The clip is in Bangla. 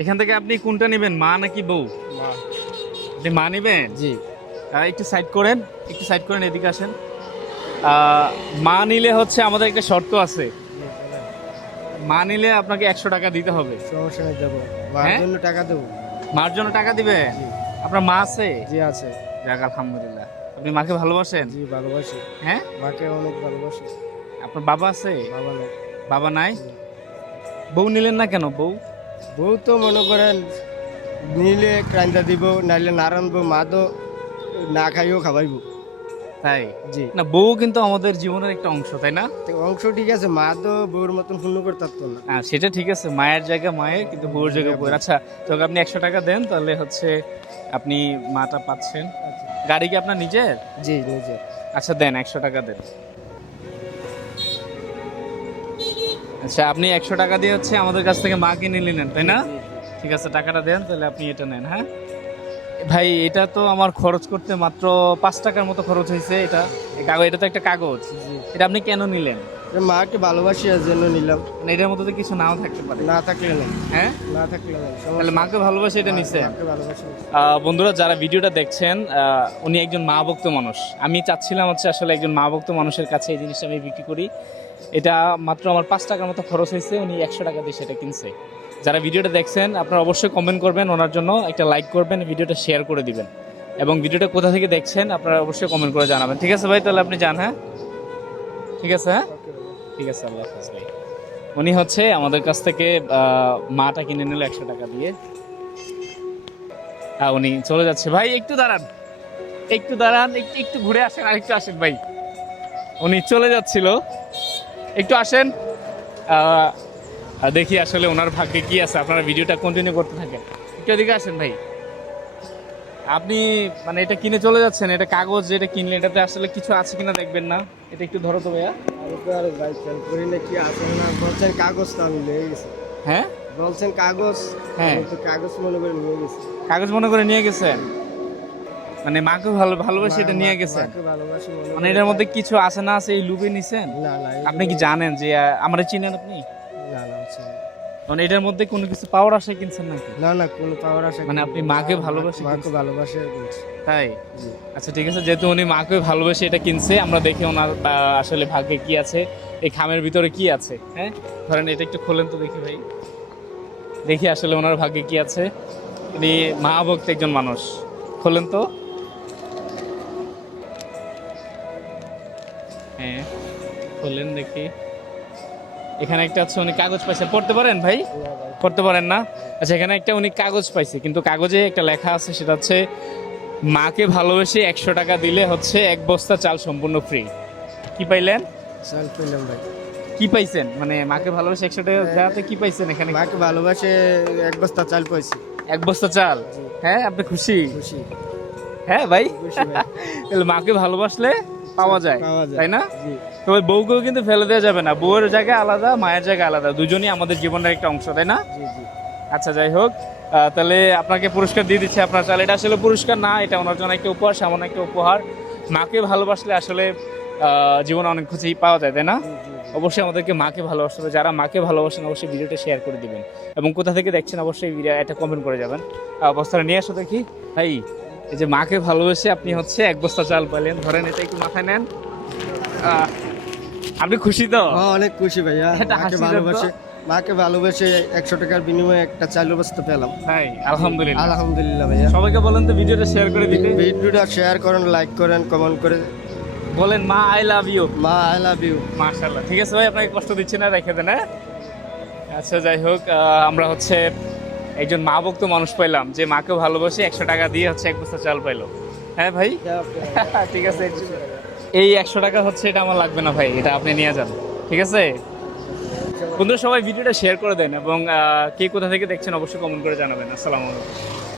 এখান থেকে আপনি কোনটা নেবেন, মা নাকি বউ? আপনি মা নেবেন? জি। একটু সাইড করেন, একটু সাইড করেন, এদিকে আসেন। মা নিলে হচ্ছে আমাদের একটা শর্ত আছে। মা নিলে আপনাকে 100 টাকা দিতে হবে। সমস্যা নেই, দেবো। মার হ্যাঁ? জন্য টাকা দেবো। মার জন্য টাকা দিবে? জি। আপনার মা আছে? জি আছে। যাক আলহামদুলিল্লাহ। আপনি মাকে ভালোবাসেন? জি ভালোবাসি। হ্যাঁ? মাকে অনেক ভালোবাসি। আপনার বাবা আছে? বাবা নেই। বাবা নাই? বউ নিলেন না কেন? বউ বউ তো মনে করেন নিলে ক্রাইন্দা দিব, নাইলে না রানবো, মা তো না খাইও খাবাইবো। তাই জি। না, বউ কিন্তু আমাদের জীবনের একটা অংশ, তাই না? তো অংশ ঠিক আছে, মা তো বউর মতন পূর্ণ করতে পারতো না। হ্যাঁ, সেটা ঠিক আছে, মায়ের জায়গা মায়ের, কিন্তু বউর জায়গা বউয়ের। আচ্ছা, তোকে আপনি 100 টাকা দেন, তাহলে হচ্ছে আপনি মাটা পাচ্ছেন। গাড়ি কি আপনার নিজের? জি নিজে। আচ্ছা দেন, 100 টাকা দেন। আচ্ছা, আপনি 100 টাকা দিয়ে হচ্ছে আমাদের কাছ থেকে মা কিনে নিলেন, তাই না? ঠিক আছে, টাকাটা দেন, তাহলে আপনি এটা নেন। হ্যাঁ ভাই, এটা তো আমার খরচ করতে মাত্র 5 টাকার মতো খরচ হয়েছে। এটা এটা তো একটা কাগজ। জি। এটা আপনি কেন নিলেন? মাকে ভালোবাসি এর জন্য নিলাম। মানে এটার মধ্যে তো কিছু নাও থাকতে পারে। না থাকলে না। হ্যাঁ, না থাকলে না। তাহলে মাকে ভালোবাসে এটা নিছেন। মাকে ভালোবাসি। বন্ধুরা, যারা ভিডিওটা দেখছেন, উনি একজন মা ভক্ত মানুষ। আমি চাচ্ছিলাম হচ্ছে আসলে একজন মা ভক্ত মানুষের কাছে এই জিনিসটা আমি বিক্রি করি। এটা মাত্র আমার 5 টাকার মতো খরচ হয়েছে, উনি 100 টাকা দিয়ে সেটা কিনছে। যারা ভিডিওটা দেখছেন, আপনারা অবশ্যই কমেন্ট করবেন, ওনার জন্য একটা লাইক করবেন, ভিডিওটা শেয়ার করে দিবেন, এবং ভিডিওটা কোথা থেকে দেখছেন আপনারা অবশ্যই কমেন্ট করে জানাবেন। ঠিক আছে ভাই, তাহলে আপনি যান। হ্যাঁ ঠিক আছে। হ্যাঁ ঠিক আছে, আল্লাহ হাফেজ ভাই। উনি হচ্ছে আমাদের কাছ থেকে মাটা কিনে নিল 100 টাকা দিয়ে। উনি চলে যাচ্ছে। ভাই একটু দাঁড়ান, একটু দাঁড়ান, একটু একটু ঘুরে আসেন, আর একটু আসেন ভাই। উনি চলে যাচ্ছিল, একটু আসেন। দেখি আসলে ওনার ভাগ্যে কি আছে। আপনারা ভিডিওটা কন্টিনিউ করতে থাকেন। একটু এদিকে আসেন ভাই। আপনি মানে এটা কিনে চলে যাচ্ছেন, এটা কাগজ যেটা কিনলেন, এটাতে আসলে কিছু আছে কিনা দেখবেন না? এটা একটু ধরো তো ভাইয়া। আমি তো আর যাইছেন করি না, কি আছে না বলছেন কাগজ তো আমি নিয়ে গেছি। হ্যাঁ বলছেন কাগজ, হ্যাঁ, আমি তো কাগজ মনে করে নিয়ে গেছি। কাগজ মনে করে নিয়ে গেছেন, মানে মাকে ভালোবাসে এটা নিয়ে গেছেন। মাকে ভালোবাসি মনে মানে করে। এটার মধ্যে কিছু আছে না আছে এই লুপে নিছেন? না না আপনি কি জানেন যে আমার চিনেন আপনি? না না আচ্ছা। মানে এটার মধ্যে কোনো কিছু পাওয়ার আসে কিনছেন নাকি? না না কোনো পাওয়ার আসে মানে আপনি মাকে ভালোবাসে মাকে কিনছেন? ভালোবাসে বলছি। তাই? জি। আচ্ছা ঠিক আছে, যেহেতু উনি মাকে ভালোবেসে এটা কিনছে, আমরা দেখি ওনার আসলে ভাগ্যে কি আছে, এই খামের ভিতরে কি আছে। হ্যাঁ ধরেন, এটা একটু খোলেন তো দেখি ভাই, দেখি আসলে ওনার ভাগ্যে কি আছে। উনি মা ভক্ত একজন মানুষ, খোলেন তো। হ্যাঁ খোলেন দেখি। এখানে একটা আছে, উনি কাগজ পাইছে, পড়তে পারেন ভাই? পড়তে পারেন না? আচ্ছা, এখানে একটা উনি কাগজ পাইছে, কিন্তু কাগজে একটা লেখা আছে, সেটা হচ্ছে মাকে ভালোবেসে 100 টাকা দিলে হচ্ছে 1 বস্তা চাল সম্পূর্ণ ফ্রি। কি পাইলেন? চাল পেলাম ভাই। কি পাইছেন? মানে মাকে ভালোবেসে 100 টাকা দেওয়াতে কি পাইছেন এখানে? মাকে ভালোবাসে 1 বস্তা চাল পাইছি। 1 বস্তা চাল। হ্যাঁ, আপনি খুশি? খুশি। হ্যাঁ ভাই, খুশি ভাই। তাহলে মাকে ভালোবাসলে পাওয়া যায়, পাওয়া যায়। তাই না? জি। তবে বউকেও কিন্তু ফেলে দেওয়া যাবে না। বউয়ের জায়গা আলাদা, মায়ের জায়গা আলাদা, দুজনই আমাদের জীবনের একটা অংশ, তাই না? জি জি। আচ্ছা যাই হোক, তাহলে আপনাকে পুরস্কার দিয়ে দিচ্ছি আপনার চাল। এটা আসলে পুরস্কার না, এটা ওনার জন্য একটা উপহার, সামান্য একটা উপহার। মাকে ভালোবাসলে আসলে জীবনে অনেক কিছুই পাওয়া যায়, তাই না? অবশ্যই আমাদেরকে মাকে ভালোবাসতে হবে। যারা মাকে ভালোবাসেন অবশ্যই ভিডিওটা শেয়ার করে দিবেন, এবং কোথা থেকে দেখছেন অবশ্যই ভিডিও একটা কমেন্ট করে যাবেন। বস্তাটা নিয়ে আসো দেখি ভাই। এই যে মাকে ভালোবেসে আপনি হচ্ছে 1 বস্তা চাল পাইলেন, ধরেন এটা একটু মাথায় নেন। আপনি খুশি তো? অনেক খুশি ভাইয়া। এটা মাকে হাসি দেন তো। ভালোবাসে, মাকে ভালোবেসে 100 টাকার বিনিময়ে একটা চাল বস্তা পেলাম। ভাই আলহামদুলিল্লাহ। আলহামদুলিল্লাহ ভাইয়া। সবাইকে বলেন তো ভিডিওটা শেয়ার করে দিতে। ভিডিওটা শেয়ার করেন, লাইক করেন, কমেন্ট করে বলেন মা আই লাভ ইউ। মা আই লাভ ইউ। মাশাআল্লাহ, ঠিক আছে ভাই, আপনাকে কষ্ট দিচ্ছি না, রেখে দেন। হ্যাঁ আচ্ছা যাই হোক, আমরা হচ্ছে একজন মা ভক্ত মানুষ পাইলাম, যে মাকেও ভালোবাসে, 100 টাকা দিয়ে হচ্ছে 1 বস্তা চাল পাইলো। হ্যাঁ ভাই ঠিক আছে, এই 100 টাকা হচ্ছে এটা আমার লাগবে না ভাই, এটা আপনি নিয়ে যান, ঠিক আছে? বন্ধুরা সবাই ভিডিওটা শেয়ার করে দেন, এবং কে কোথা থেকে দেখছেন অবশ্যই কমেন্ট করে জানাবেন। আসসালামু আলাইকুম।